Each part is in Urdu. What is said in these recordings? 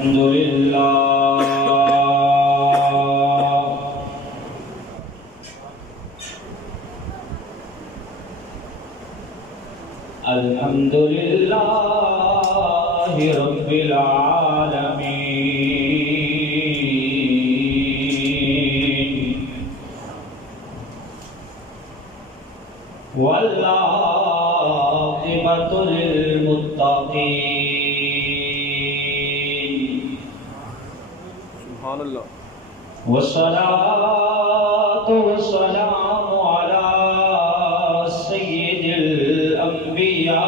الحمد لله الحمد لله رب العالمين والعاقبة للمتقين سبحان اللہ والصلاة والسلام على سيد الأنبياء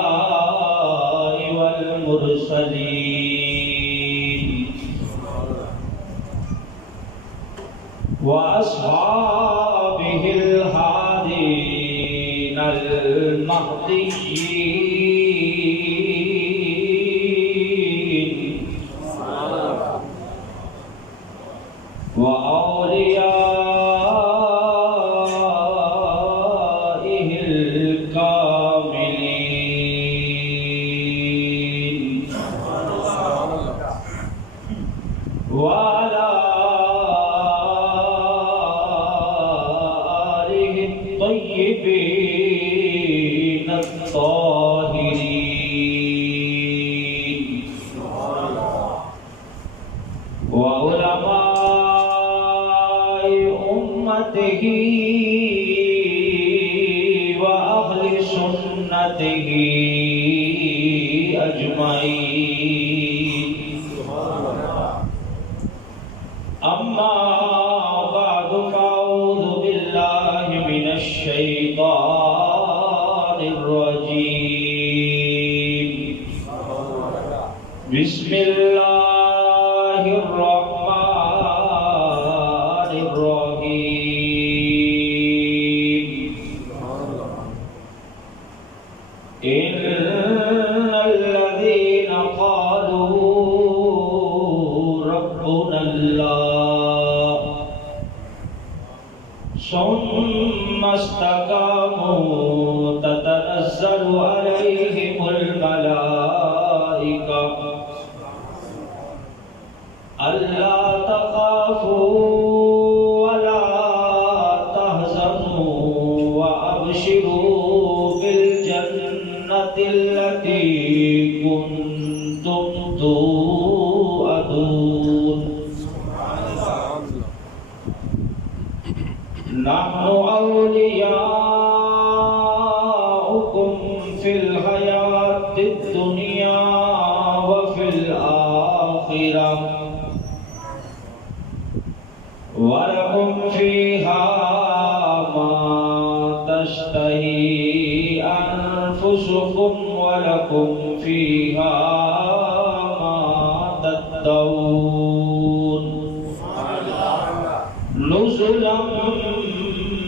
والمرسلين وأصحابه الهادين المهديين وأوليائه الكاملين وعلى آله الطيبين الطاهرين وعلماء أمته وأهل سنته أجمعين أما بعد فأعوذ بالله من الشيطان الرجيم بسم الله الرحمن الرحيم إن الذين قالوا ربنا الله ثم استقاموا تتنزل عليهم الملائكة ألا تخافوا ولا تحزنوا وأبشروا بالجنة التي كنتم توعدون نحن أولياؤكم في الحياة الدنيا وفي الآخرة ولكم فيها ما تشتهي أنفسكم ولكم فيها ما تدعون نزلا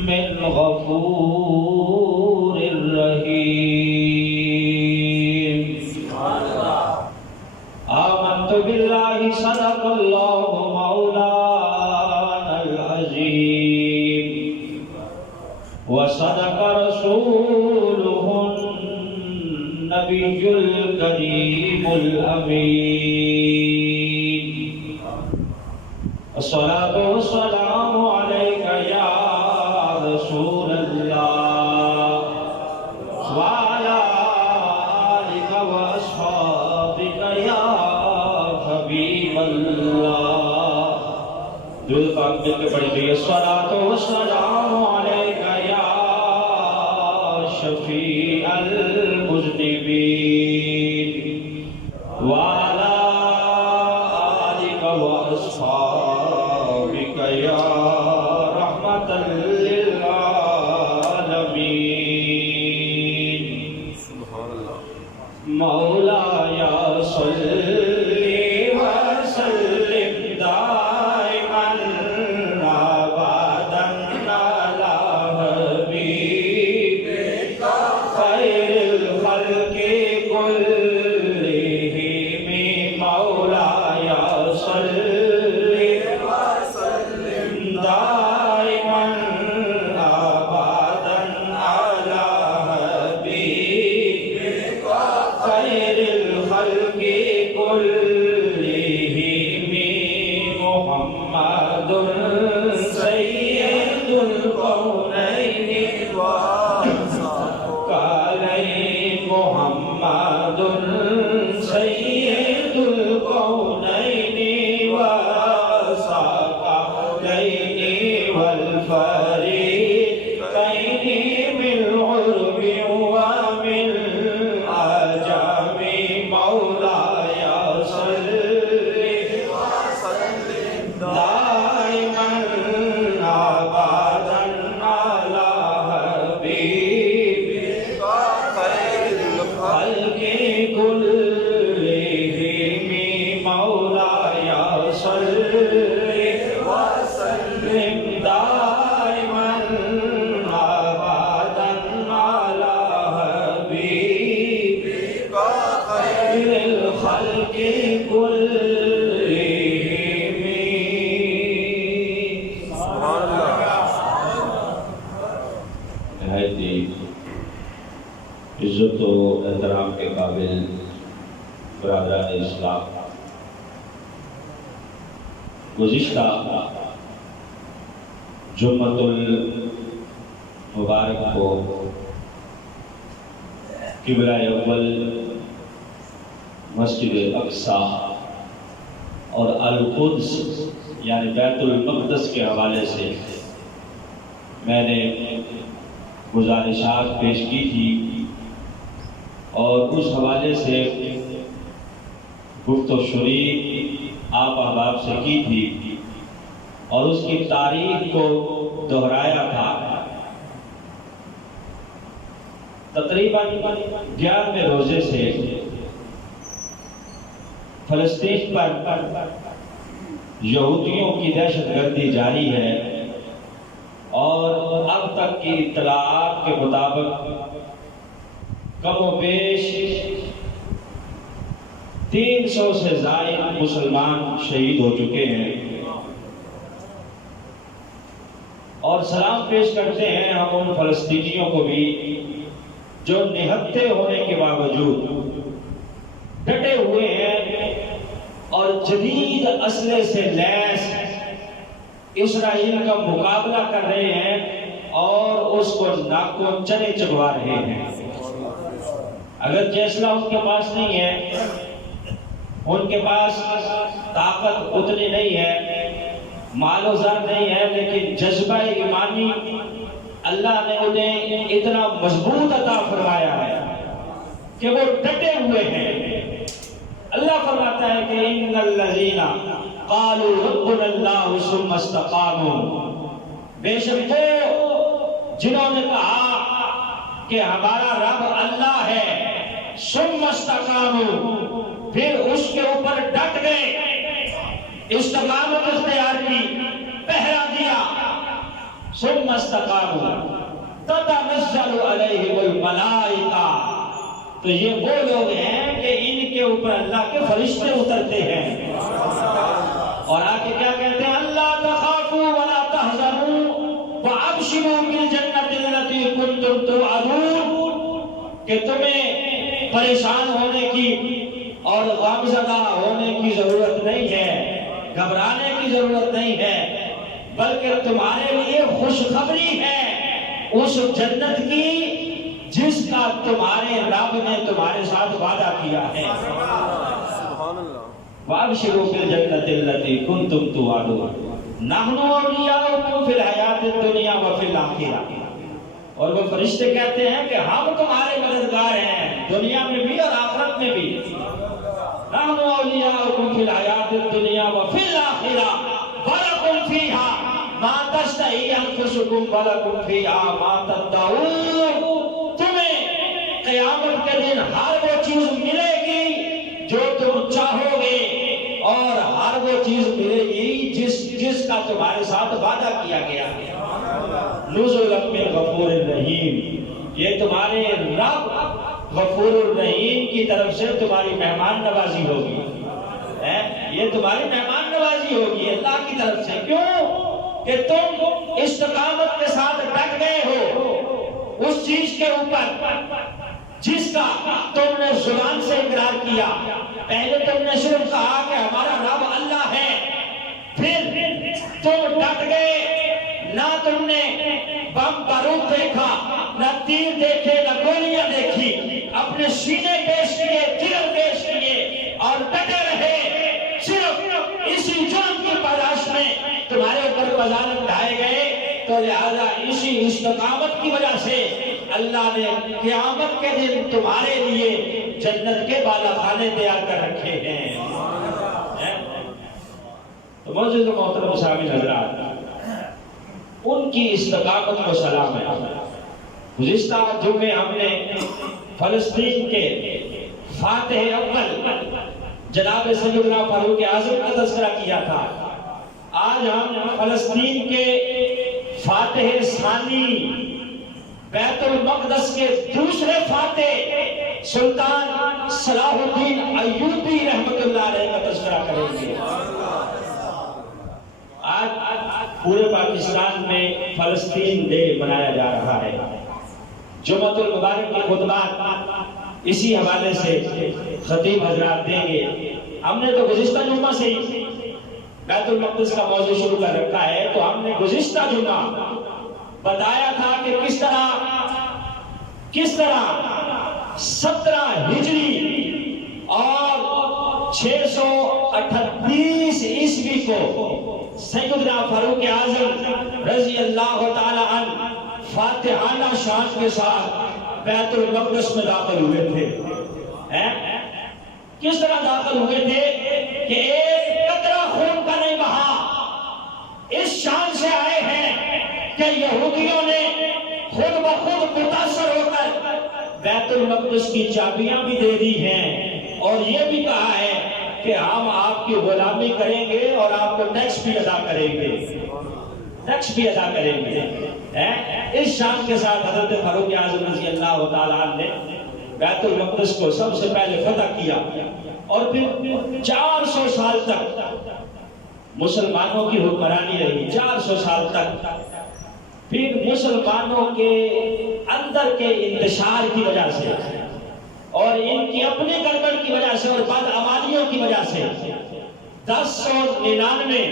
من غفور رحيم آمنت بالله صدق الله مولانا العظيم وصدق رسوله النبي الكريم الأمين الصلاة والسلام عليك يا رسول الله وعلى آلك وأصحابك يا حبيب الله درود پاک مل کے پڑھی گئی الصلاة والسلام عليك يا شفيع المذنبين وعلى آلك وأصحابك يا رحمة للعالمين مولاي صل وسلم دائما أبدا على حبيبك خير الخلق مولاي صل وسلم دائما أبدا على حبيبك خير الخلق كلهم. نہایت عزت و احترام کے قابل برادران اسلام، گزشتہ جمعۃ المبارک کو قبلہ اول مسجد اقصی اور القدس یعنی بیت المقدس کے حوالے سے میں نے گزارشات پیش کی تھی اور اس حوالے سے گفت و شریک آپ احباب سے کی تھی اور اس کی تاریخ کو دہرایا تھا. تقریباً 11ویں روزے سے فلسطین پر یہودیوں کی دہشت گردی جاری ہے اور اب تک کی اطلاعات کے مطابق کم و بیش 300 سے زائد مسلمان شہید ہو چکے ہیں. اور سلام پیش کرتے ہیں ہم ان فلسطینیوں کو بھی جو نہتے ہونے کے باوجود ڈٹے ہوئے ہیں اور جدید اسلحے سے لیس اسرائیل کا مقابلہ کر رہے ہیں اور اس کو ناکو چنے چبوا رہے ہیں. اگر اسلحہ ان کے پاس نہیں ہے، ان کے پاس طاقت اتنی نہیں ہے، مال و زر نہیں ہے، لیکن جذبہ ایمانی اللہ نے انہیں اتنا مضبوط عطا فرمایا ہے کہ وہ ڈٹے ہوئے ہیں. اللہ فرماتا ہے کہ ان الذین قالوا ربنا اللہ ثم استقاموا، بے شک وہ جنہوں نے کہا کہ ہمارا رب اللہ ہے، ثم استقاموا، پھر اس کے اوپر ڈٹ گئے، استقامت اختیار کی، پہرا دیا. ثم استقاموا تتنزل علیہم الملائکہ، تو یہ وہ لوگ ہیں کہ ان کے اوپر اللہ کے فرشتے اترتے ہیں. اور آگے کیا کہتے ہیں؟ اللہ تخافوا ولا تحزنوا وابشروا بالجنۃ التي کنتم توعدون، کہ تمہیں پریشان ہونے کی اور غمزدہ ہونے کی ضرورت نہیں ہے، گھبرانے کی ضرورت نہیں ہے، بلکہ تمہارے لیے خوشخبری ہے اس جنت کی جس کا تمہارے رب نے تمہارے ساتھ وعدہ کیا ہے. وَأَبْشِرُوا بِالْجَنَّةِ الَّتِي كُنْتُمْ تُوعَدُونَ نَحْنُ أَوْلِيَاؤُكُمْ فِي الْحَيَاةِ الدُّنْيَا وَفِي الْآخِرَةِ. اور وہ فرشتے کہتے ہیں کہ ہم تمہارے مددگار ہیں دنیا میں بھی اور آخرت میں بھی. نَحْنُ أَوْلِيَاؤُكُمْ فِي الْحَيَاةِ الدُّنْيَا وَفِي الْآخِرَةِ وَلَكُمْ فِيهَا مَا تَشْتَهِي أَنفُسُكُمْ وَلَكُمْ فِيهَا مَا تَدَّعُونَ. تمہیں قیامت کے دن ہر وہ چیز ملے گی جو تم چاہو گے اور ہر وہ چیز ملے گی جس کا تمہارے ساتھ وعدہ کیا گیا ہے. نزلا من غفور الرحیم، یہ تمہارے رب غفور الرحیم کی طرف سے تمہاری مہمان نوازی ہوگی. یہ تمہاری مہمان نوازی ہوگی اللہ کی طرف سے. کیوں؟ کہ تم استقامت کے ساتھ ڈٹ گئے ہو اس چیز کے اوپر جس کا تم نے زبان سے اقرار کیا. پہلے تم نے صرف کہا کہ ہمارا رب اللہ ہے، پھر تم ڈٹ گئے، نہ تم نے بم بارود دیکھا، نہ تیر دیکھے، نہ گولیاں دیکھی، اپنے سینے پیش کیے، جگر پیش کیے اور ڈٹے رہے. صرف اسی جرم کی پاداش میں تمہارے اوپر مظالم ڈھائے گئے. تو لہذا اسی استقامت کی وجہ سے اللہ نے قیامت کے دن تمہارے لیے جنت کے بالا خانے تیار کر رکھے ہیں. تو معزز و محترم سامعین حضرات، ان کی استقامت کو سلام ہے. گزشتہ جمعے ہم نے فلسطین کے فاتح اول جناب سیدنا فاروق اعظم کا تذکرہ کیا تھا۔ آج ہم فلسطین کے فاتح ثانی، بیت المقدس کے دوسرے فاتح سلطان صلاح الدین ایوبی رحمت اللہ علیہ کا تذکرہ کریں گے۔ آج پورے پاکستان میں فلسطین ڈے منایا جا رہا ہے۔ جمعۃ المبارک کے خطبات اسی حوالے سے خطیب حضرات دیں گے۔ ہم نے تو گزشتہ جمعہ سے ہی بیت المقدس کا موضوع شروع کر رکھا ہے، تو ہم نے گزشتہ جمعہ بتایا تھا کہ کس طرح 17 ہجری اور 638 عیسوی کو سیدنا فاروق اعظم رضی اللہ تعالی عنہ فاتحانہ شان کے ساتھ بیت المقدس میں داخل ہوئے تھے۔ کس طرح داخل ہوئے تھے کہ ایک قطرہ خون کا نہیں بہا، اس شان سے آئے ہیں کہ یہودیوں نے خود بخود متاثر ہو کر بیت المقدس کی چابیاں بھی دے دی ہیں، اور یہ بھی کہا ہے کہ ہم آپ کی غلامی کریں گے اور آپ کو ٹیکس بھی ادا کریں گے۔ اس شان کے ساتھ حضرت فاروق اعظم رضی اللہ تعالیٰ عنہ نے بیت المقدس کو سب سے پہلے فتح کیا، اور پھر 400 سال تک مسلمانوں کی حکمرانی رہی۔ 400 سال تک پھر مسلمانوں کے اندر کے انتشار کی وجہ سے اور ان کی اپنی گڑبڑ کی وجہ سے اور بدعمالیوں کی وجہ سے 1099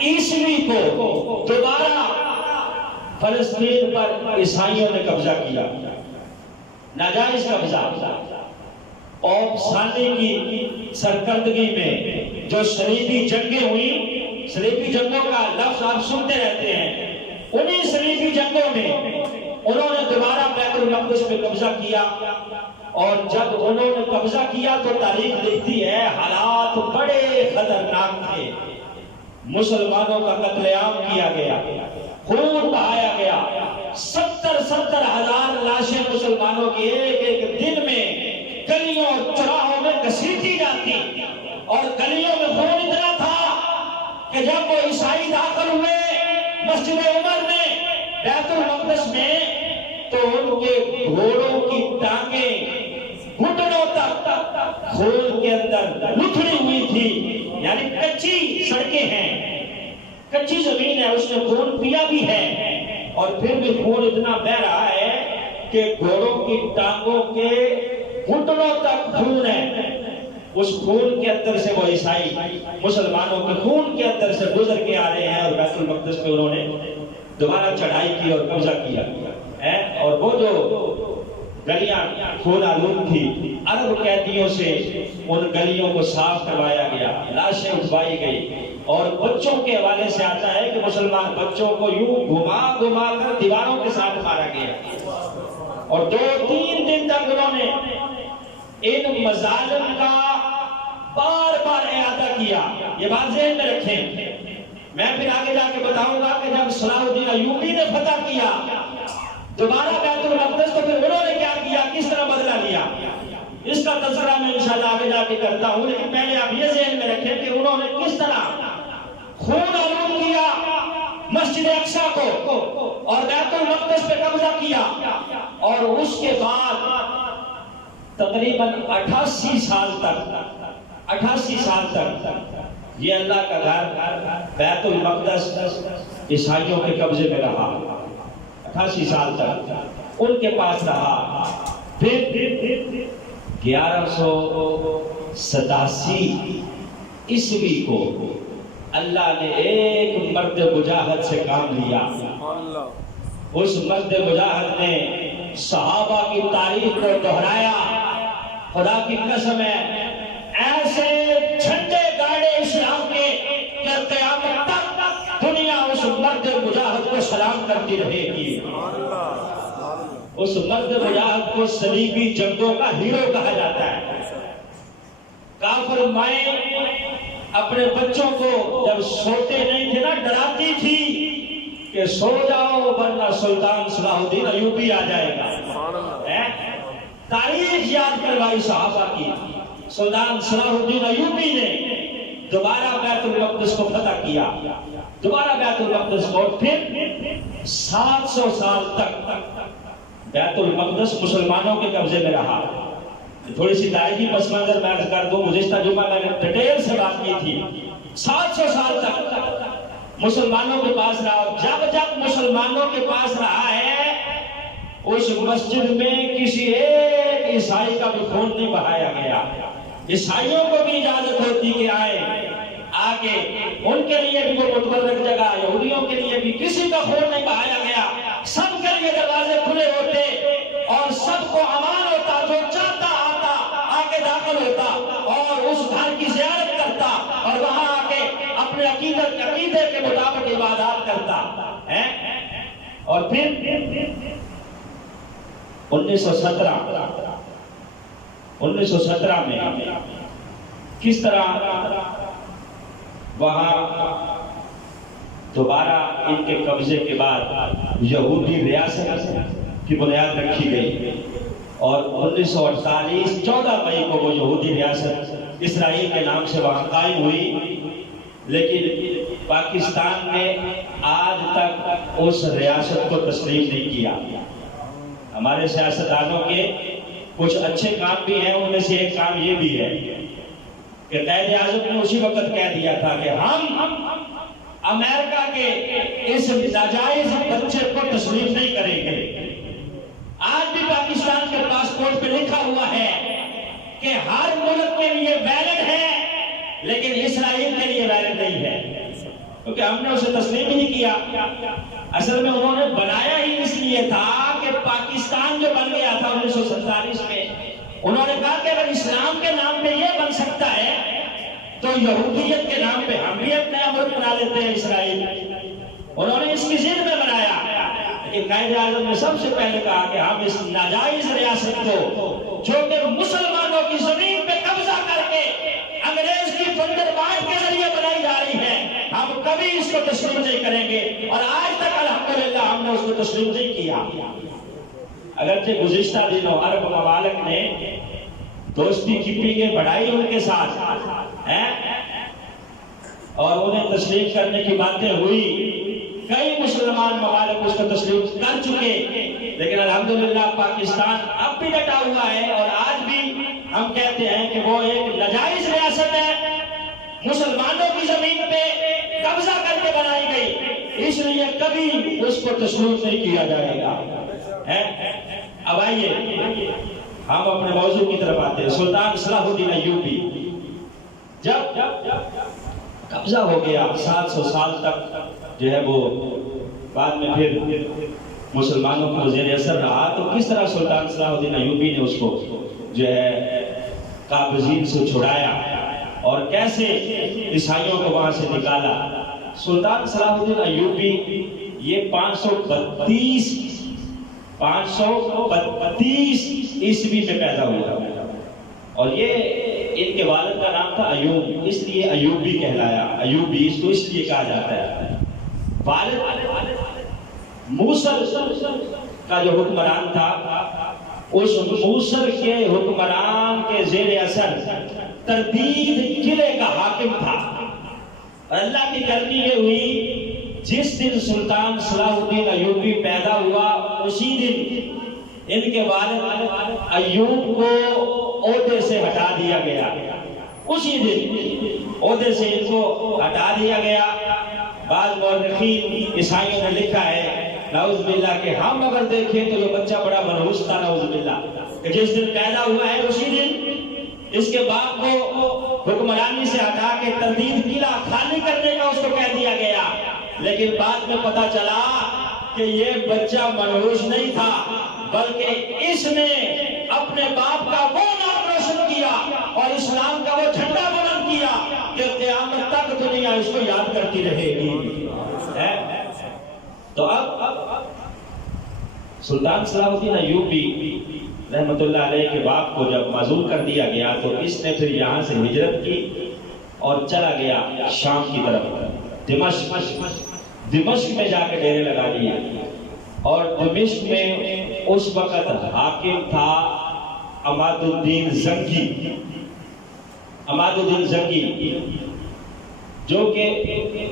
عیسوی کو دوبارہ فلسطین پر عیسائیوں نے قبضہ کیا، ناجائز قبضہ۔ اور ثانی کی سرکردگی میں جو صلیبی جنگیں ہوئی، صلیبی جنگوں کا لفظ آپ سنتے رہتے ہیں، انہی صلیبی جنگوں میں انہوں نے دوبارہ بیت المقدس پہ قبضہ کیا، اور جب انہوں نے قبضہ کیا تو تاریخ لکھتی ہے حالات بڑے خطرناک تھے۔ مسلمانوں کا قتل عام کیا گیا، خون بہایا گیا، 70 ہزار لاشیں مسلمانوں کی ایک ایک دن میں گلیوں اور چوراہوں میں گھسیٹی جاتی، اور گلیوں میں خون اتنا تھا کہ جب وہ عیسائی داخل ہوئے مسجد عمر میں بیت المقدس میں تو ان کے گھوڑوں کی ٹانگیں گھٹنوں تک خون کے اندر لتھڑی ہوئی تھی، یعنی کچی سڑکیں ہیں، کچی زمین ہے، اس نے خون پیا بھی ہے، اور پھر بھی خون اتنا بہ رہا ہے کہ گھوڑوں کی ٹانگوں کے گھٹنوں تک خون ہے۔ اس خون کے اندر سے وہ عیسائی مسلمانوں کے خون کے اندر سے گزر کے آ رہے ہیں، اور بیت المقدس پہ انہوں نے دوبارہ چڑھائی کی اور قبضہ کیا، اور وہ جو گلیاں خون آلود تھی، عرب قیدیوں سے ان گلیوں کو صاف کروایا گیا، لاشیں اٹھوائی گئی، اور بچوں کے حوالے سے آتا ہے کہ مسلمان بچوں کو یوں گھما کر دیواروں کے ساتھ مارا گیا، اور 2-3 دن تک انہوں نے ان مظالم کا بار بار اعادہ کیا۔ یہ بات ذہن میں رکھیں، میں پھر آگے جا کے بتاؤں گا کہ جب صلاح الدین ایوبی نے فتح کیا دوبارہ بیت المقدس، تو پھر انہوں نے کیا کیا، کس طرح بدلہ لیا، اس کا تذکرہ میں انشاءاللہ آگے جا کے کرتا ہوں۔ لیکن پہلے آپ یہ ذہن میں رکھیں کہ انہوں نے کس طرح خون آلود کیا مسجد اقصی کو اور بیت المقدس پہ قبضہ کیا، اور اس کے بعد تقریباً 88 سال تک یہ اللہ کا گھر بیت المقدس عیسائیوں کے قبضے میں رہا، 88 سال تک ان کے پاس رہا۔ پھر 1187 عیسوی کو اللہ نے ایک مرد مجاہد سے کام لیا۔ اس مرد مجاہد نے صحابہ کی تاریخ کو دہرایا، خدا کی قسم ہے ایسے جھنڈے گاڑے اسلام کے کہ قیامت تک دنیا اس مرد مجاہد کو سلام کرتی رہے گی۔ اس مرد مجاہد کو صلیبی جنگوں کا ہیرو کہا جاتا ہے۔ کافر مائیں اپنے بچوں کو جب سوتے نہیں تھے نا ڈراتی تھی کہ سو جاؤ ورنہ سلطان صلاح الدین ایوبی آ جائے گا۔ تاریخ یاد کروائی صحابہ کی، سلطان صلاح الدین ایوبی نے دوبارہ بیت المقدس کو فتح کیا، دوبارہ بیت المقدس کو، پھر 700 سال تک بیت المقدس مسلمانوں کے قبضے میں رہا۔ تھوڑی سی تاریخی پس منظر میں عرض کر دوں، گزشتہ جمعہ میں نے ڈیٹیل سے بات کی تھی، 700 سال تک مسلمانوں کے پاس رہا۔ جب جب مسلمانوں کے پاس رہا ہے، اس مسجد میں کسی ایک عیسائی کا بھی خون نہیں بہایا گیا۔ عیسائیوں کو بھی اجازت ہوتی کہ آئے آگے، ان کے لیے بھی وہ متبرک جگہ، یہودیوں کے لیے بھی کسی کا خون نہیں بہایا گیا، سب کے لیے دروازے کھلے ہوتے اور سب کو امان ہوتا، جو چاہتا آتا آگے داخل ہوتا اور اس گھر کی زیارت کرتا اور وہاں آگے اپنے عقیدے کے مطابق عبادات کرتا ہے۔ اور پھر 1917 میں کس طرح وہاں دوبارہ ان کے قبضے کے بعد یہودی ریاست کی بنیاد رکھی گئی، اور 1948 14 مئی کو وہ یہودی ریاست اسرائیل کے نام سے وہاں قائم ہوئی۔ لیکن پاکستان نے آج تک اس ریاست کو تسلیم نہیں کیا۔ ہمارے سیاستدانوں کے کچھ اچھے کام بھی ہیں، ان میں سے ایک کام یہ بھی ہے کہ قائد اعظم نے اسی وقت کہہ دیا تھا کہ ہم امریکہ کے اس ناجائز بچے کو تسلیم نہیں کریں گے۔ آج بھی پاکستان کے پاسپورٹ پہ لکھا ہوا ہے کہ ہر ملک کے لیے ویلڈ ہے لیکن اسرائیل کے لیے ویلڈ نہیں ہے، کیونکہ ہم نے اسے تسلیم ہی نہیں کیا۔ اصل میں انہوں نے بنایا ہی اس لیے تھا کہ پاکستان جو بن گیا تھا 1947 میں، انہوں نے کہا کہ اگر اسلام کے نام پہ یہ بن سکتا ہے تو یہودیت کے نام پہ ہم بھی ایک نیا ملک بنا لیتے ہیں اسرائیل۔ انہوں نے اس کی ضد میں بنایا، لیکن قائد اعظم نے سب سے پہلے کہا کہ ہم اس ناجائز ریاست کو، جو کہ مسلمانوں کی زمین پہ قبضہ کر کے انگریز کی بندرگاہ کے ذریعے بنائی جا رہی ہے، ہم کبھی اس کو تسلیم نہیں کریں گے، اور آج تک الحمدللہ ہم نے اس کو تسلیم نہیں کیا۔ اگرچہ گزشتہ دنوں عرب ممالک نے دوستی کیپنگیں بڑھائی ان کے ساتھ اور انہیں تسلیم کرنے کی باتیں ہوئی، کئی مسلمان ممالک اس کو تسلیم کر چکے، لیکن الحمدللہ پاکستان اب بھی ڈٹا ہوا ہے، اور آج بھی ہم کہتے ہیں کہ وہ ایک ناجائز ریاست ہے، مسلمانوں کی زمین پہ قبضہ کر کے بنائی گئی، اس لیے کبھی اس کو تسلیم نہیں کیا جائے گا۔ اب آئیے ہم اپنے موضوع کی طرف آتے ہیں۔ سلطان صلاح الدین ایوبی جب قبضہ ہو گیا 700 سال تک جو ہے وہ بعد میں پھر مسلمانوں کو زیر اثر رہا، تو کس طرح سلطان صلاح الدین ایوبی نے اس کو جو ہے قابضین سے چھڑایا اور کیسے عیسائیوں کو وہاں سے نکالا۔ سلطان صلاح الدین ایوبی یہ 532 عیسوی میں پیدا ہوا، اور یہ ان کے والد کا نام تھا ایوب، اس لیے ایوبی کہلایا۔ ایوبی اس کو اس لیے کہا جاتا ہے، والد موصل کا جو حکمران تھا، اس موصل کے حکمران کے زیر اثر تردید قلعے کا حاکم تھا۔ اللہ کی کرنی یہ ہوئی، جس دن سلطان صلاح الدین ایوبی پیدا ہوا اسی دن ان کے والد ایوب کو عہدے سے ہٹا دیا گیا، اسی دن عہدے سے ان کو ہٹا دیا گیا۔ بعض مورخین عیسائیوں نے لکھا ہے نعوذ باللہ کہ ہم اگر دیکھیں تو یہ بچہ بڑا منحوس تھا، نعوذ باللہ، کہ جس دن پیدا ہوا ہے اسی دن اس کے باپ کو حکمرانی سے ہٹا کے تردید قلعہ خالی کرنے کا اس کو کہہ دیا گیا، لیکن بعد میں پتا چلا کہ یہ بچہ منحوس نہیں تھا، بلکہ اس نے اپنے باپ کا وہ نام روشن کیا اور اسلام کا وہ جھنڈا بلند کیا کہ قیامت تک دنیا اس کو یاد کرتی رہے گی۔ تو اب سلطان صلاح الدین ایوبی رحمت اللہ علیہ کے باپ کو جب معزول کر دیا گیا تو اس نے پھر یہاں سے ہجرت کی اور چلا گیا شام کی طرف، دمشق میں جا کے ڈیرے لگا لیے، اور دمشق میں اس وقت حاکم تھا عماد الدین زنگی، عماد الدین زنگی جو کہ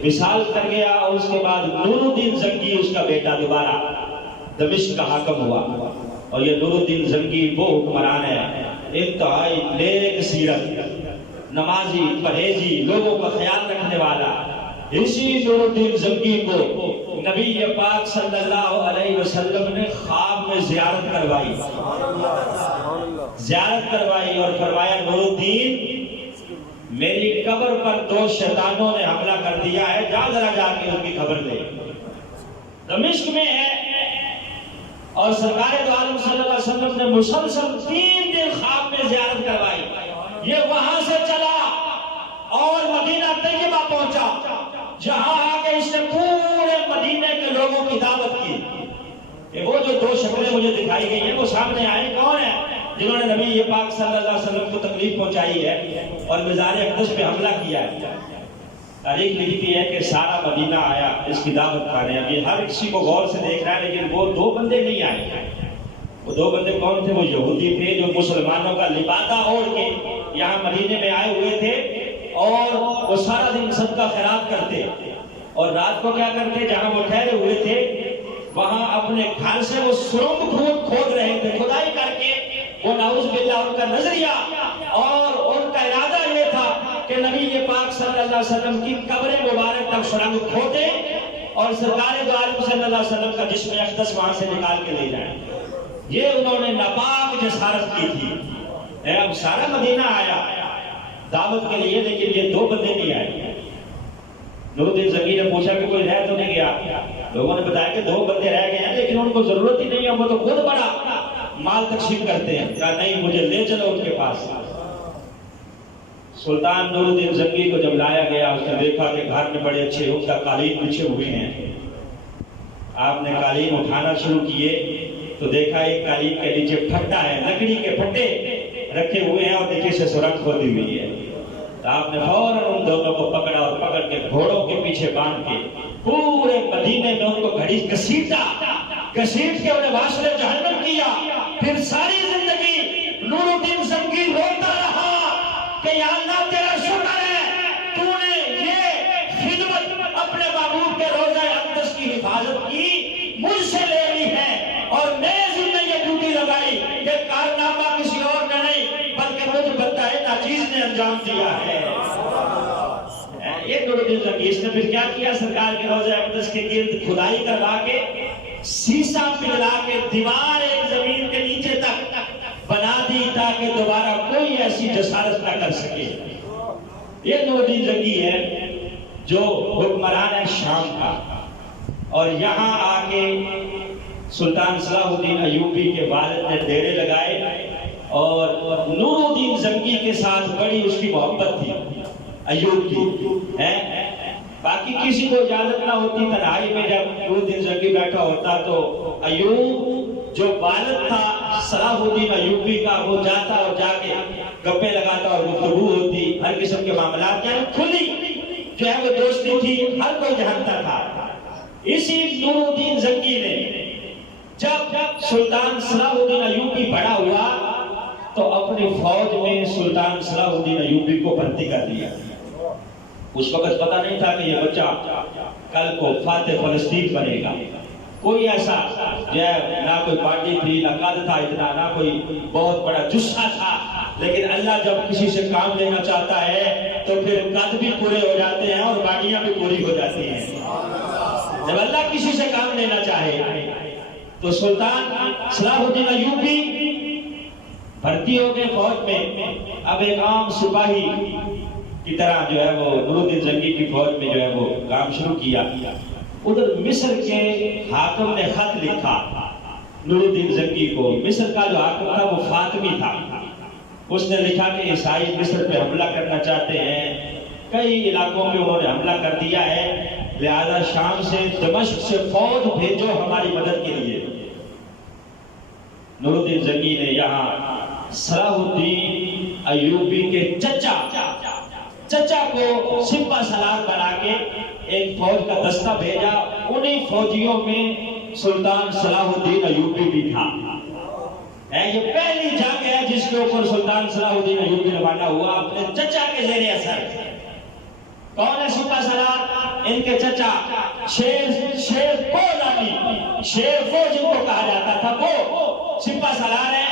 وصال کر گیا، اور اس کے بعد نور الدین زنگی اس کا بیٹا دوبارہ دمشق کا حاکم ہوا. اور یہ نور الدین زنگی وہ حکمران ہے انتہائی نیک سیرت، نمازی، پرہیزی، لوگوں کا خیال رکھنے والا. اسی نور الدین زنگی کو نبی پاک صلی اللہ علیہ وسلم نے خواب میں زیارت کروائی، زیارت کروائی اور فرمایا نور الدین میری قبر پر 2 شیطانوں نے حملہ کر دیا ہے، جا ذرا جا کے ان کی خبر دے. دمشق میں ہے اور سرکار دو عالم صلی اللہ علیہ وسلم نے مسلسل 3 دن خواب میں زیارت کروائی. یہ وہاں سے چلا اور مدینہ طیبہ پہنچا، جہاں آ کے اس نے پورے مدینے کے لوگوں کی دعوت کی. کہ وہ جو 2 شکلیں مجھے دکھائی گئی ہیں وہ سامنے آئے کون ہیں جنہوں نے نبی پاک صلی اللہ علیہ وسلم کو تکلیف پہنچائی ہے اور مزار اقدس پہ حملہ کیا ہے. تاریخ لکھتی ہے کہ سارا مدینہ آیا اس کی دعوت کھانے. اب یہ ہر کسی کو غور سے دیکھ رہا ہے، لیکن وہ 2 بندے نہیں آئے. وہ 2 بندے کون تھے؟ وہ یہودی تھے جو مسلمانوں کا لبادہ اوڑھ کے یہاں مدینے میں آئے ہوئے تھے، اور وہ سارا دن صدقہ خیرات کرتے اور رات کو کیا کرتے، جہاں وہ ٹھہرے ہوئے تھے وہاں اپنے گھر سے وہ سرنگ کھود رہے تھے، کھدائی کر کے. وہ نعوذ باللہ ان کا نظریہ اور ان کا ارادہ یہ تھا کہ نبی پاک صلی اللہ علیہ وسلم کی قبر مبارک تک سرنگ کھودے اور سرکار دو عالم صلی اللہ علیہ وسلم کا جسم اقدس وہاں سے نکال کے لے جائیں. یہ انہوں نے ناپاک جسارت کی تھی. اب سارا مدینہ آیا دعوت کے لیے، لیکن یہ 2 بندے نہیں آئے. نور الدین زنگی نے پوچھا کہ کوئی رہ تو نہیں گیا؟ لوگوں نے بتایا کہ 2 بندے رہ گئے ہیں، لیکن ان کو ضرورت ہی نہیں ہے، وہ تو خود بڑا مال تقسیم کرتے ہیں. کہا نہیں، مجھے لے چلو ان کے پاس. سلطان نور الدین زنگی کو جب لایا گیا، اس نے دیکھا کہ گھر میں بڑے اچھے عمدہ قالین بچھے ہوئے ہیں. آپ نے قالین اٹھانا شروع کیے تو دیکھا ایک قالین کے نیچے پھٹا ہے، لکڑی کے پھٹے رکھے ہوئے ہیں اور نیچے سے سرنگ کھودی ہوئی ہے. تو آپ نے فوراً ان دونوں کو پکڑا اور پکڑ کے گھوڑوں کے پیچھے باندھ کے پورے مدینے میں ان کو گھڑی گھسیٹ کے انہیں واصل جہنم کیا. پھر ساری زندگی نور الدین زنگی روتا رہا کہ یا اللہ تیرا شکر ہے تو نے یہ خدمت اپنے محبوب کے روضہ اقدس کی حفاظت کی مجھ سے لے لی ہے، اور میں ذمہ یہ ڈیوٹی لگائی کہ کارنامہ کسی اور نے نہیں بلکہ مجھ بندہ ناچیز نے انجام دیا ہے. یہ نور الدین زنگی اس نے پھر کیا کیا؟ سرکار کے روضہ اقدس کے گرد کھدائی کروا کے سیسا پگھلا کے دیوار ایک زمین کے نیچے تک بنا دی تاکہ دوبارہ کوئی ایسی جسارت نہ کر سکے. یہ نور الدین زنگی ہے جو حکمران ہے شام کا، اور یہاں آ کے سلطان صلاح الدین ایوبی کے والد نے ڈیرے لگائے، اور نور الدین زنگی کے ساتھ بڑی اس کی محبت تھی ایوب کی. باقی کسی کو اجازت نہ ہوتی، تنہائی میں جب نور الدین زنگی بیٹھا ہوتا تو ایوب جو والد تھا صلاح الدین ایوبی کا، وہ جاتا اور جا کے گپے لگاتا اور گفتگو ہوتی، ہر قسم کے معاملات یعنی کھلی جو ہے وہ دوستی تھی، ہر کوئی جانتا تھا. اسی نور الدین زنگی نے جب سلطان صلاح الدین ایوبی بڑا ہوا تو اپنی فوج میں سلطان صلاح الدین ایوبی کو بھرتی کر دیا. اس وقت پتہ نہیں تھا کہ یہ بچہ کل کو فاتح فلسطین بنے گا. کوئی ایسا جو ہے نہ کوئی پارٹی تھی، نہ قد تھا اتنا، نہ کوئی بہت بڑا جسہ تھا. لیکن اللہ جب کسی سے کام لینا چاہتا ہے تو پھر قد بھی پورے ہو جاتے ہیں اور باڈیاں بھی پوری ہو جاتی ہیں. جب اللہ کسی سے کام لینا چاہے تو سلطان صلاح الدین ایوبی بھرتی ہو گئے فوج میں. اب ایک عام سپاہی کی طرح جو ہے وہ نور الدین زنگی کی فوج میں جو ہے وہ کام شروع کیا. ادھر مصر کے حاکم نے خط لکھا نور الدین زنگی کو. مصر کا جو حاکم تھا وہ فاطمی تھا. اس نے لکھا کہ عیسائی مصر پہ حملہ کرنا چاہتے ہیں، کئی علاقوں میں انہوں نے حملہ کر دیا ہے، لہذا شام سے دمشق سے فوج بھیجو ہماری مدد کے لیے. نور الدین زنگی نے یہاں صلاح الدین ایوبی کے چچا کو سپہ سالار بنا کے ایک فوج کا دستہ بھیجا. انہی فوجیوں میں سلطان صلاح الدین ایوبی بھی تھا. یہ پہلی جنگ ہے جس کے اوپر سلطان صلاح الدین ایوبی روانہ ہوا اپنے چچا کے زیر اثر۔ کون ہے سپہ سالار؟ ان کے چچا شیر کو جن کو کہا جاتا تھا وہ سپہ سالار ہے،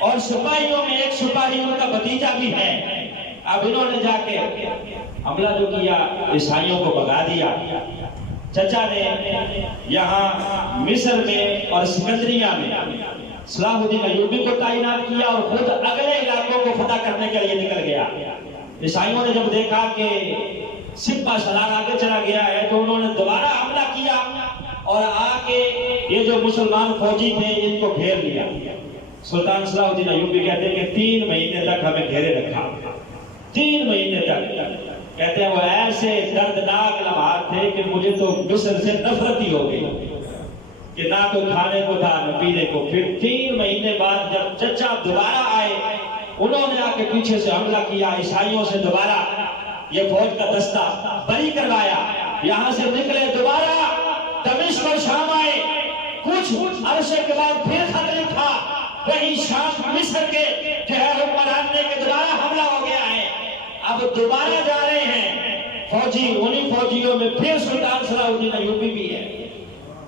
اور سپاہیوں میں ایک سپاہی ان کا بھتیجا بھی ہے۔ اب انہوں نے جا کے حملہ جو کیا، عیسائیوں کو بھگا دیا۔ چچا نے یہاں مصر میں اور اسکندریہ میں صلاح الدین ایوبی کو تعینات کیا اور خود اگلے علاقوں کو فتح کرنے کے لیے نکل گیا۔ عیسائیوں نے جب دیکھا کہ سپہ سالار آگے چلا گیا ہے تو انہوں نے دوبارہ حملہ کیا اور آ کے یہ جو مسلمان فوجی تھے ان کو گھیر لیا۔ سلطان صلاح الدین ایوبی کہتے ہیں کہ 3 مہینے تک ہمیں گھیرے رکھا۔ 3 مہینے تک کہتے ہیں وہ ایسے دردناک لمحات تھے کہ مجھے تو مصر سے نفرت ہی ہو گئی کہ نہ تو کھانے کو تھا نہ پینے کو۔ پھر 3 مہینے بعد جب چچا دوبارہ آئے، انہوں نے آ کے پیچھے سے حملہ کیا، عیسائیوں سے دوبارہ یہ فوج کا دستہ بری کروایا۔ یہاں سے نکلے دوبارہ دمشق اور شام آئے، کچھ عرصے کے بعد پھر خط لکھا، وہی شام مصر کے جو ہے حکمران نے کہ دوبارہ حملہ ہو گیا ہے۔ اب دوبارہ جا رہے ہیں فوجی، انہی فوجیوں میں پھر سلطان صلاح الدین ایوبی بھی ہے۔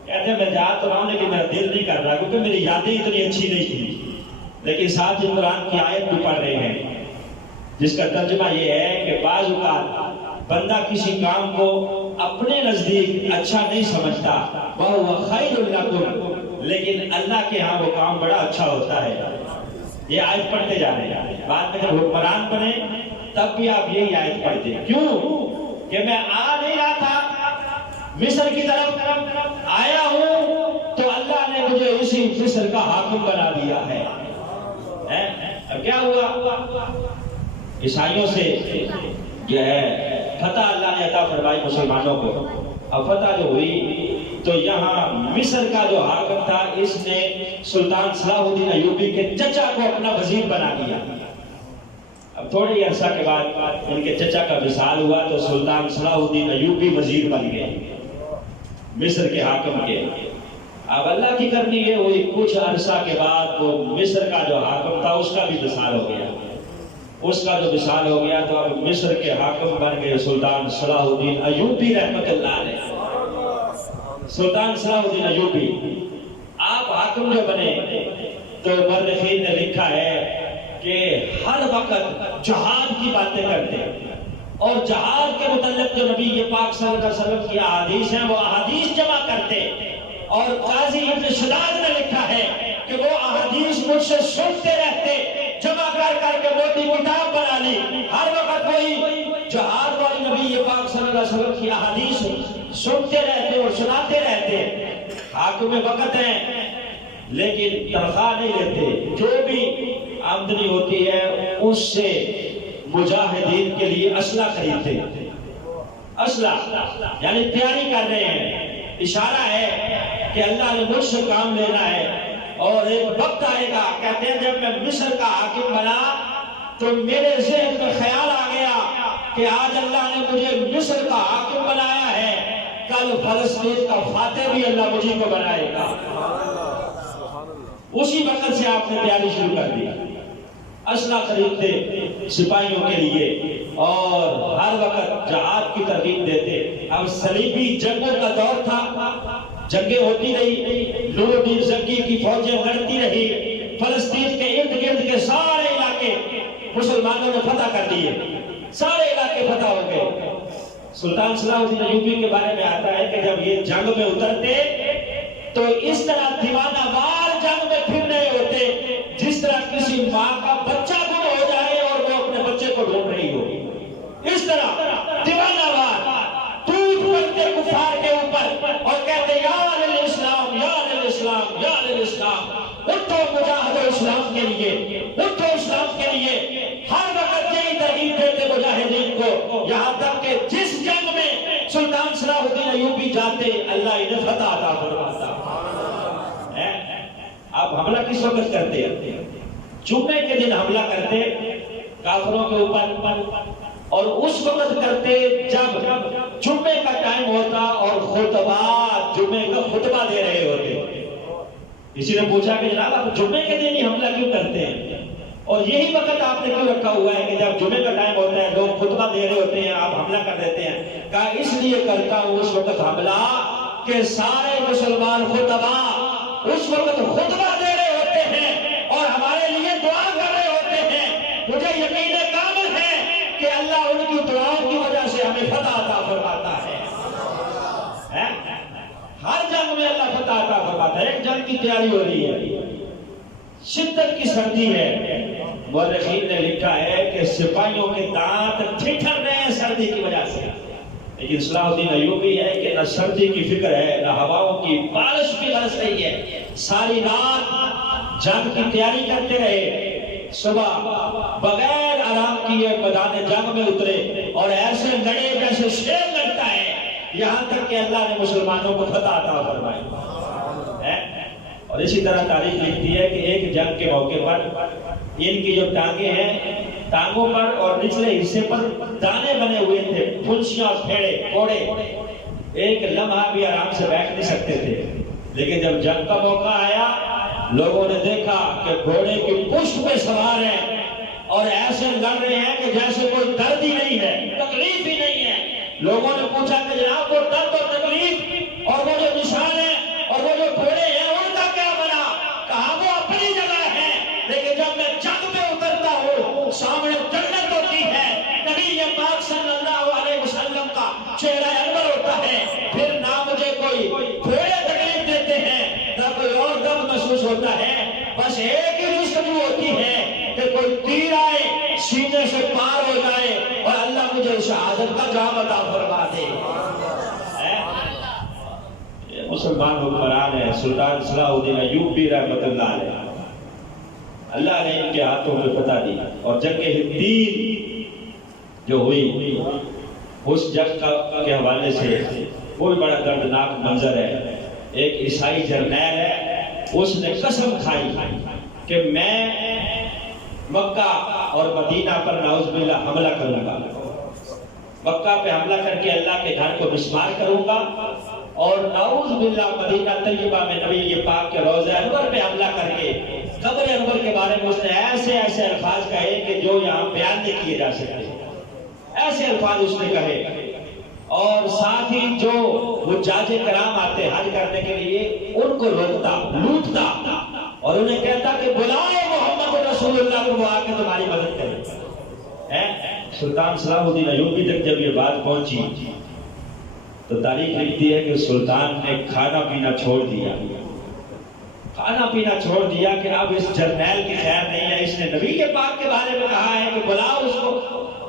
کہتے ہیں میں جا تو رہا ہوں لیکن میرا دل نہیں کر رہا کیونکہ میری یادیں اتنی اچھی نہیں تھی، لیکن ساتھ ہی قرآن کی آیت بھی پڑھ رہے ہیں جس کا ترجمہ یہ ہے کہ بعض اوقات بندہ کسی کام کو اپنے نزدیک اچھا نہیں سمجھتا، وَهُوَ خَيْرٌ لَكُمْ، لیکن اللہ کے ہاں وہ کام بڑا اچھا ہوتا ہے۔ یہ آیت پڑھتے جا رہے ہیں، بعد میں جب حکمران بنے تب بھی آپ یہی آیت پڑھتے ہیں۔ کیوں کہ میں آ نہیں رہا تھا مصر کی طرف، آیا ہوں تو اللہ نے مجھے اسی مصر کا حاکم بنا دیا ہے۔ اب کیا ہوا؟ عیسائیوں سے جو ہے فتح اللہ نے عطا فرمائی مسلمانوں کو۔ اب فتح جو ہوئی تو یہاں مصر کا جو حاکم تھا اس نے سلطان صلاح الدین ایوبی کے چچا کو اپنا وزیر بنا دیا۔ اب تھوڑی عرصہ کے بعد ان کے چچا کا وصال ہوا تو سلطان صلاح الدین ایوبی وزیر بن گئے مصر کے حاکم کے۔ اب اللہ کی کرنی یہ ہوئی، کچھ عرصہ کے بعد وہ مصر کا جو حاکم تھا اس کا بھی وصال ہو گیا۔ اس کا جو وصال ہو گیا تو اب مصر کے حاکم بن گئے سلطان صلاح الدین ایوبی رحمت اللہ علیہ۔ سلطان صلاح الدین ایوبی آپ حاکم جو بنے تو مورخین نے لکھا ہے کہ ہر وقت جہاد کی باتیں کرتے اور جہاد کے متعلق جو نبی پاک صلی اللہ علیہ وسلم کی احادیث ہیں وہ احادیث جمع کرتے، اور قاضی ابن شداد نے لکھا ہے کہ وہ احادیث مجھ سے سنتے رہتے، جمع کر کے موٹی کتاب بنا لی، ہر وقت وہی جہاد والی نبی پاک صلی اللہ علیہ وسلم کی احادیث سنتے رہتے اور سناتے رہتے۔ حاکم وقت ہیں لیکن تنخواہ نہیں لیتے، جو بھی آمدنی ہوتی ہے اس سے مجاہدین کے لیے اسلحہ خریدتے، اسلحہ یعنی تیاری کر رہے ہیں، اشارہ ہے کہ اللہ نے مجھ سے کام لینا ہے۔ اور ایک وقت آئے گا، کہتے ہیں جب میں مصر کا حاکم بنا تو میرے ذہن میں خیال آ گیا کہ آج اللہ نے مجھے مصر کا حاکم بنایا ہے، کل فلسطین کا فاتح بھی اللہ مجھے کو بنائے گا۔ اسی وقت سے آپ نے تیاری شروع کر دی، اسلحہ خریدتے سپاہیوں کے لیے اور ہر وقت جہاد کی ترغیب دیتے۔ اب صلیبی جنگوں کا دور تھا، جنگیں ہوتی رہی، نور الدین زنگی کی فوجیں لڑتی رہی، فلسطین کے ارد گرد کے سارے علاقے مسلمانوں نے فتح کر دیے، سارے علاقے فتح ہو گئے۔ سلطان صلاح الدین ایوبی کے بارے میں آتا ہے کہ جب یہ جنگ میں اترتے تو اس طرح دیوانہ وار جنگ میں پھر رہے ہوتے جس طرح کسی ماں کا بچہ گم ہو جائے اور وہ اپنے بچے کو ڈھونڈ رہی ہو، اس طرح دیوانہ وار ٹوٹ پڑتے کفار کے اوپر اور کہتے یا للاسلام یا للاسلام یا للاسلام، اٹھو مجاہد اسلام کے لیے، اٹھو اسلام کے لیے۔ ہر وقت یہی ترغیب دیتے مجاہدین کو، یہاں تک کہ جس جنگ میں سلطان صلاح الدین ایوبی جاتے اللہ انہیں فتح عطا فرماتا۔ آپ حملہ کس وقت کرتے ہیں؟ جمعے کے دن حملہ کرتے کافروں کے اوپر، اور اس وقت کرتے جب جمعے کا ٹائم ہوتا اور خطبات جمعے کا خطبہ دے رہے ہوتے۔ کسی نے پوچھا کہ جناب آپ جمعے کے دن ہی حملہ کیوں کرتے ہیں اور یہی وقت آپ نے کیوں رکھا ہوا ہے کہ جب جمعے کا ٹائم ہوتا ہے لوگ خطبہ دے رہے ہوتے ہیں آپ حملہ کر دیتے ہیں؟ کہا اس لیے کرتا ہوں اس وقت حملہ کہ سارے مسلمان خطبہ اس وقت خطبہ دے رہے ہوتے ہیں اور ہمارے لیے دعا کر رہے ہوتے ہیں، مجھے یقین کامل ہے کہ اللہ ان کی دعاؤں کی وجہ سے ہمیں فتح عطا فرماتا ہے۔ ہر جنگ میں اللہ فتح عطا فرماتا ہے۔ ایک جنگ کی تیاری ہو رہی ہے، شدت کی سردی ہے، مورخین نے لکھا ہے کہ سپاہیوں کے دانت ٹھٹر رہے ہیں سردی کی وجہ سے، لیکن صلاح الدین ایوبی ہے کہ نہ سردی کی فکر ہے نہ ہواؤں کی بارش بھی برس رہی ہے، ساری رات جنگ کی تیاری کرتے رہے، صبح بغیر آرام کیے میدان جنگ میں اترے اور ایسے لڑے جیسے شیر لڑتا ہے، یہاں تک کہ اللہ نے مسلمانوں کو فتح عطا فرمائی۔ اور اسی طرح تاریخ لکھتی ہے کہ ایک جنگ کے موقع پر ان کی جو ٹانگیں ہیں، ٹانگوں پر اور نچلے حصے پر دانے بنے ہوئے تھے، پھنسیاں اور پھیڑے کوڑے، ایک لمحہ بھی آرام سے بیٹھ نہیں سکتے تھے۔ لیکن جب جنگ کا موقع آیا، لوگوں نے دیکھا کہ گھوڑے کی پشت پہ سوار ہیں اور ایسے لڑ رہے ہیں کہ جیسے کوئی درد ہی نہیں ہے، تکلیف ہی نہیں ہے۔ لوگوں نے پوچھا کہ جناب وہ درد اور تکلیف اور وہ جو نشان ہے اور وہ جو گھوڑے ہیں ان کا کیا بنا؟ کہا وہ اپنی جگہ ہے، لیکن جب میں جنگ میں اترتا ہوں سامنے جنت ہوتی ہے، نبی پاک صلی اللہ علیہ وسلم کا چہرہ انور ہوتا ہے، پھر نہ مجھے کوئی گھوڑے تکلیف دیتے ہیں نہ کوئی اور درد محسوس ہوتا ہے، بس ایک ہی جستجو ہوتی ہے کہ کوئی تیر آئے سینے سے پار ہو جائے اور اللہ مجھے شہادت کا جام عطا فرما دے۔ مسلمان حکمران ہے سلطان صلاح الدین ایوبی رحمۃ اللہ علیہ، اللہ نے ان کے ہاتھوں میں فتح دی۔ اور جنگ ہندین جو ہوئی اس جنگ کے حوالے سے وہ بھی بڑا دردناک منظر ہے۔ ایک عیسائی جرنیل ہے، اس نے قسم کھائی کہ میں مکہ اور مدینہ پر نعوذ باللہ حملہ کروں گا، مکہ پہ حملہ کر کے اللہ کے گھر کو مسمار کروں گا اور نعوذ باللہ مدینہ طیبہ میں نبی پاک کے روضہ انور پہ حملہ کر کے قبر انور کے بارے میں اس نے ایسے ایسے الفاظ کہے کہ جو یہاں بیان نہیں کیے جا سکتے، ایسے الفاظ اس نے کہے۔ اور ساتھ ہی جو حجاج کرام آتے حج کرنے کے لیے ان کو روکتا لوٹتا اور انہیں کہتا کہ بلاؤ محمد رسول اللہ کو، وہ آ کے تمہاری مدد کرے۔ سلطان صلاح الدین ایوبی تک جب یہ بات پہنچی تو تاریخ لکھتی ہے کہ سلطان نے کھانا پینا چھوڑ دیا، کھانا پینا چھوڑ دیا کہ اب اس جرنیل کی خیر نہیں ہے، اس نے نبی کے پاک کے بارے میں کہا ہے کہ بلاؤ اس کو،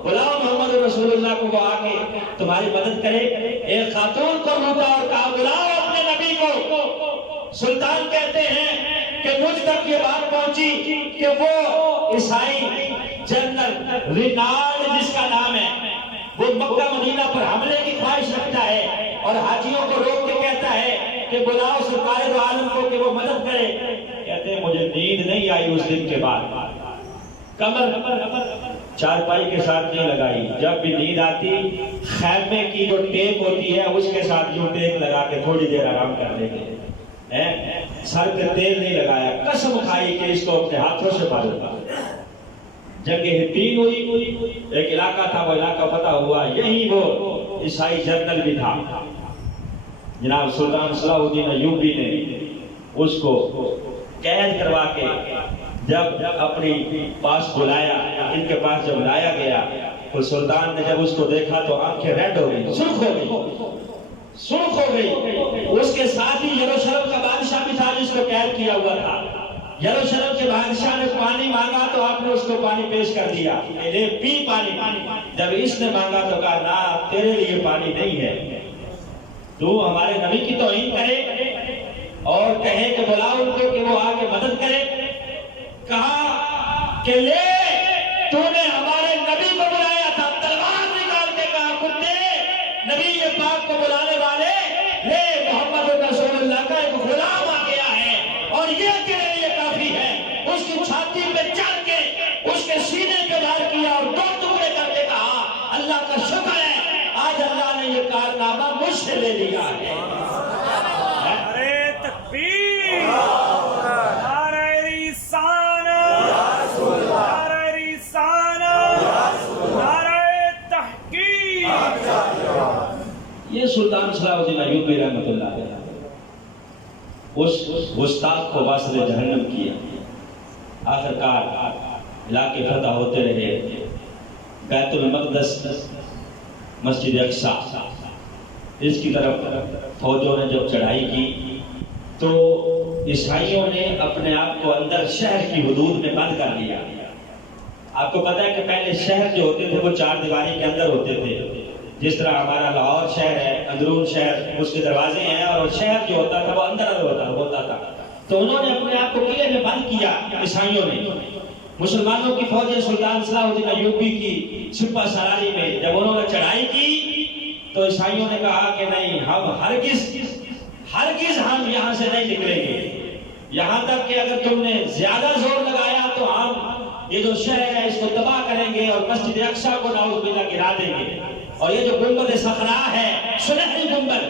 بلاؤ محمد رسول اللہ کو، وہ آ کے تمہاری مدد کرے۔ ایک خاتون کو روکا اور کہا بلاؤ اپنے نبی کو۔ سلطان کہتے ہیں کہ مجھ تک یہ بات پہنچی کہ وہ عیسائی جنرل رینالڈ جس کا نام ہے، وہ مکہ مدینہ پر حملے کی خواہش رکھتا ہے اور حاجیوں کو روک کے کہتا ہے کہ بلاؤ سرکار دو عالم کو کہ وہ مدد کرے۔ کہتے ہیں مجھے نیند نہیں آئی اس دن کے بعد، کمر چارپائی کے ساتھ نہیں لگائی، جب بھی نیند آتی خیمے کی جو ٹیپ ہوتی ہے اس کے ساتھ جو ٹیپ لگا کے تھوڑی دیر آرام کر لیتے، سر پہ تیل نہیں لگایا، قسم کھائی کہ اس کو اپنے ہاتھوں سے ماروں گا۔ جنگ ہندین ہوئی، ایک علاقہ تھا، وہ علاقہ فتح ہوا، یہی وہ عیسائی جنرل بھی تھا، جناب سلطان صلاح الدین ایوبی نے اس کو قید کروا کے جب اپنی پاس بلایا، ان کے پاس جب لایا گیا تو سلطان نے جب اس کو دیکھا تو آنکھیں ریڈ ہو گئی، سرخ ہو گئی۔ اس کے ساتھ ہی یروشلم کا بادشاہ بھی تھا جس کو قید کیا ہوا تھا۔ یروشلم کے بادشاہ نے پانی مانگا تو آپ نے اس کو پانی پیش کر دیا، لے پی پانی۔ جب اس نے مانگا تو کہا نہ، تیرے لیے پانی نہیں ہے، تو ہمارے نبی کی توہین کرے اور کہے کہ بلاؤ ان کو کہ وہ آ کے مدد کرے۔ کہا کہ لے، تو نے ہمارے نبی کو بلایا تھا، تلوار نکال کے کہا کتے نبی پاک کو بلانے والے، لے محمد رسول اللہ کا ایک غلام آ گیا ہے اور یہ تیرے لیے کافی ہے۔ اس کی چھاتی پہ چڑھ کے اس کے سینے پہ وار کیا اور دو ٹکڑے کر کے کہا اللہ کا شکر ہے آج اللہ نے یہ کارنامہ مجھ سے لے لیا ہے۔ تکبیر! سلطان صلاح الدین ایوبی رحمۃ اللہ علیہ اس گستاخ کو واسل جہنم کیا. آخرکار علاقے فتح ہوتے رہے. بیت المقدس، مسجد اقصی، اس کی طرف فوجوں نے جب چڑھائی کی تو عیسائیوں نے اپنے آپ کو اندر شہر کی حدود میں بند کر لیا. آپ کو پتہ ہے کہ پہلے شہر جو ہوتے تھے وہ چار دیواری کے اندر ہوتے تھے. جس طرح ہمارا لاہور شہر ہے، اندرون شہر، اس کے دروازے ہیں، اور شہر جو ہوتا تھا وہ اندر ہوتا تھا. تو انہوں نے اپنے آپ کو قلعے میں بند کیا عیسائیوں نے. مسلمانوں کی فوجیں سلطان صلاح الدین ایوبی کی سپہ سالاری میں جب انہوں نے چڑھائی کی تو عیسائیوں نے کہا کہ نہیں، ہم ہرگز ہم یہاں سے نہیں نکلیں گے، یہاں تک کہ اگر تم نے زیادہ زور لگایا تو ہم یہ جو شہر ہے اس کو تباہ کریں گے اور مسجد اقصی کو نعوذ باللہ گرا دیں گے، اور یہ جو گنبد صخرا ہے، سنہری گنبد،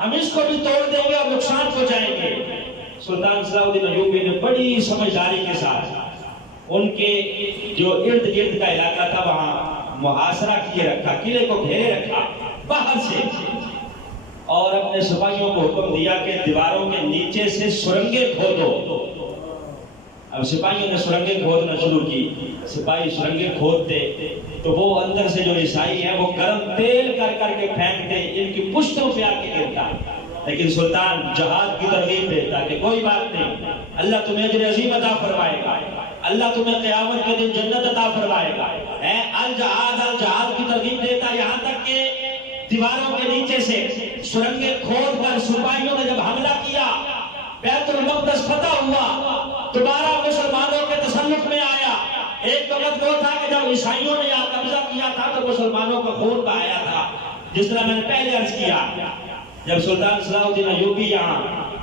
ہم اس کو بھی توڑ دیں گے اور نقصان پہنچائیں گے. سلطان صلاح الدین ایوبی نے بڑی سمجھداری کے ساتھ ان کے جو ارد گرد کا علاقہ تھا وہاں محاصرہ کیے رکھا، قلعے کو گھیرے رکھا باہر سے، اور اپنے سپاہیوں کو حکم دیا کہ دیواروں کے نیچے سے سرنگیں کھودو. اب سپاہیوں نے سرنگیں کھودنا شروع کی. سپاہی سرنگیں کھودتے تو وہ اندر سے جو عیسائی ہیں وہ گرم تیل کر کر کے پھینکتے، ان کی پشتوں پہ آ کے گرتا. لیکن سلطان جہاد کی ترغیب دیتا کہ کوئی بات نہیں، اللہ تمہیں اجر عظیم عطا فرمائے گا، اللہ تمہیں قیامت کے دن جنت عطا فرمائے گا. الجہاد کی ترغیب دیتا. یہاں تک کہ دیواروں کے نیچے سے سرنگیں کھود کر سپاہیوں نے جب حملہ کیا، بیت المقدس فتح ہوا، دوبارہ مسلمانوں کے تسلط میں آیا. ایک وقت وہ تھا کہ جب عیسائیوں نے یہاں قبضہ کیا تھا تو مسلمانوں کا خون بہایا تھا. جس طرح میں نے پہلے عرض کیا، جب سلطان صلاح الدین ایوبی یہاں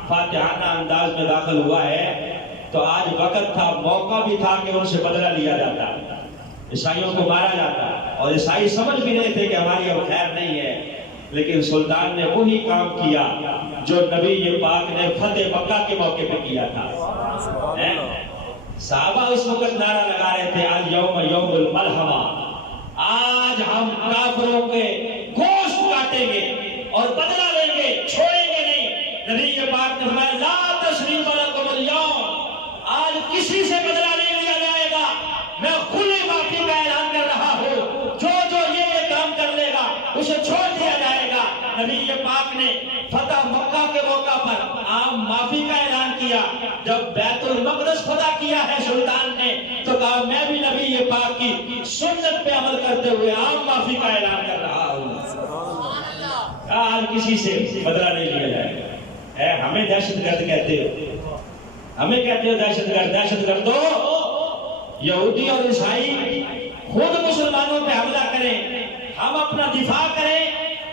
فاتحانہ انداز میں داخل ہوا ہے تو آج وقت تھا، موقع بھی تھا کہ ان سے بدلہ لیا جاتا، عیسائیوں کو مارا جاتا. اور عیسائی سمجھ بھی رہے تھے کہ ہماری اب خیر نہیں ہے، لیکن سلطان نے وہی کام کیا جو نبی پاک نے فتح مکہ کے موقع پہ کیا تھا. صحابہ اس وقت نعرہ لگا رہے تھے الیوم یوم الملحمہ، آج ہم کافروں کے گوشت کاٹیں گے اور بدلہ لیں گے، چھوڑیں گے نہیں. نبی پاک نے فرمایا لا تثریب لکم اليوم، آج کسی سے بدلہ نہیں لیا جائے گا، میں کھلی معافی کا اعلان کر رہا ہوں، جو یہ کام کر لے گا اسے چھوڑ دیا جائے گا. نبی پاک نے فتح مکہ کے موقع پر عام معافی کا اعلان کیا. جب بیت المقدس فتح کیا ہے سلطان نے تو کہا میں بھی نبی پاک کی سنت پہ عمل کرتے ہوئے عام معافی کا اعلان کر رہا ہوں. آج کسی سے بدلہ نہیں لیا جائے گا. ہمیں دہشت گرد کہتے ہو، ہمیں کہتے ہو دہشت گرد. دہشت گردوں، یہودی اور عیسائی خود مسلمانوں پہ حملہ کریں، ہم اپنا دفاع کریں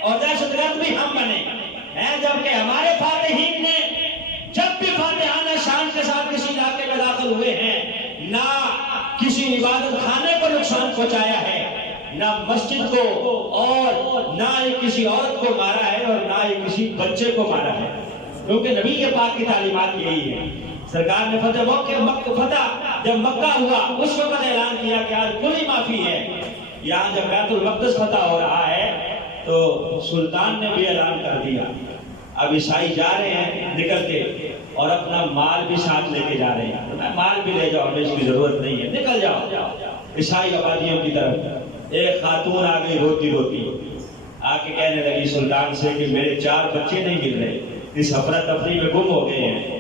اور دہشت گرد بھی ہم بنے ہیں. جبکہ ہمارے فاتحین نے جب بھی فاتحانہ شان کے ساتھ کسی علاقے میں داخل ہوئے ہیں، نہ کسی عبادت خانے کو نقصان پہنچایا ہے، نہ مسجد کو، اور نہ ہی کسی عورت کو مارا ہے، اور نہ ہی کسی بچے کو مارا ہے. کیونکہ نبی پاک کی تعلیمات یہی ہے. سرکار نے فتح جب مکہ ہوا اس وقت اعلان کیا کہ آج کھلی معافی ہے. یہاں جب بیت المقدس فتح ہو رہا ہے تو سلطان نے بھی اعلان کر دیا اب عیسائی جا رہے ہیں نکل کے اور اپنا مال بھی ساتھ لے کے جا رہے ہیں. مال بھی لے جاؤ، ہمیں اس کی ضرورت نہیں ہے، نکل جاؤ عیسائی آبادیوں کی طرف. ایک خاتون آ گئی روتی روتی، آ کے کہنے لگی سلطان سے کہ میرے 4 بچے نہیں مل رہے، اس افراتفری میں گم ہو گئے ہیں.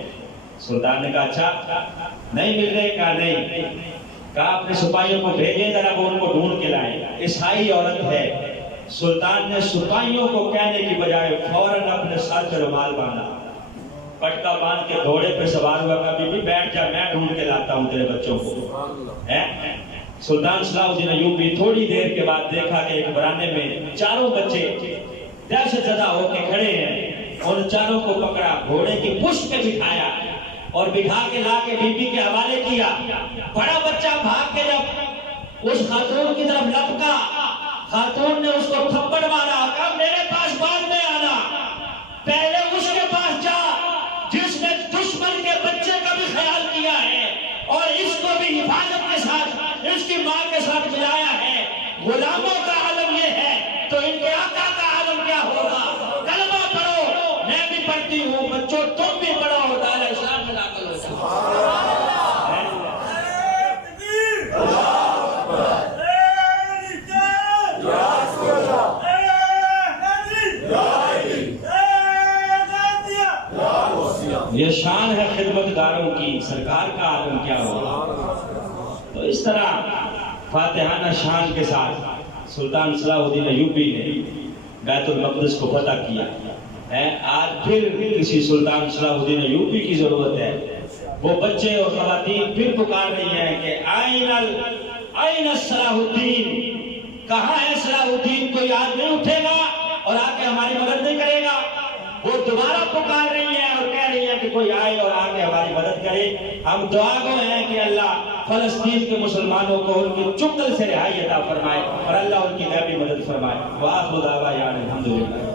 سلطان نے کہا اچھا نہیں مل رہے؟ کہا نہیں. کہا اپنے سپاہیوں کو بھیجے ذرا وہ ان کو ڈھونڈ کے لائیں. عیسائی عورت ہے. سلطان نے سپاہیوں کو کہنے کی بجائے فوراً اپنے سر پہ رومال باندھا، پٹکا باندھ کے گھوڑے پہ سوار ہوا. کہا بی بی بیٹھ جا، میں ڈھونڈ کے لاتا ہوں تیرے بچوں کو. سلطان صلاح الدین ایوبی تھوڑی دیر کے بعد دیکھا کہ ایک برانے میں 4 بچے دہشت زدہ ہو کے کھڑے ہیں. ان 4 کو پکڑا، گھوڑے کی پشت پہ بٹھایا اور بٹھا کے لا کے بی بی کے حوالے کیا. بڑا بچہ بھاگ کے جب اس خاتون کی طرف لپکا، خاتون نے اس کو تھپڑ مارا. کہا میرے پاس بعد میں آنا، پہلے اس کے پاس جا جس نے دشمن کے بچے کا بھی خیال کیا ہے اور اس کو بھی حفاظت کے ساتھ اس کی ماں کے ساتھ ملایا ہے. غلاموں کا عالم یہ ہے تو ان کے آقا کا عالم کیا ہوگا؟ کہتی ہوں بچوں تم بھی پڑھو اور دائرہ اسلام میں داخل ہو جاؤ. یہ شان ہے خدمت گاروں کی، سرکار کا عالم کیا ہوگا. تو اس طرح فاتحانہ شان کے ساتھ سلطان صلاح الدین ایوبی نے بیت المقدس کو فتح کیا ہے. آج پھر کسی سلطان صلاح الدین ایوبی کی ضرورت ہے. وہ بچے اور خواتین پھر پکار رہی ہیں کہ آئین صلاح الدین، کہاں ہے صلاح الدین؟ کوئی آج نہیں اٹھے گا اور آ کے ہماری مدد نہیں کرے گا. وہ دوبارہ پکار رہی ہیں اور کہہ رہی ہیں کہ کوئی آئے اور آ کے ہماری مدد کرے. ہم دعا گو ہیں کہ اللہ فلسطین کے مسلمانوں کو ان کی چنگل سے رہائی عطا فرمائے اور اللہ ان کی غیبی مدد فرمائے. وآخر دعوانا الحمدللہ.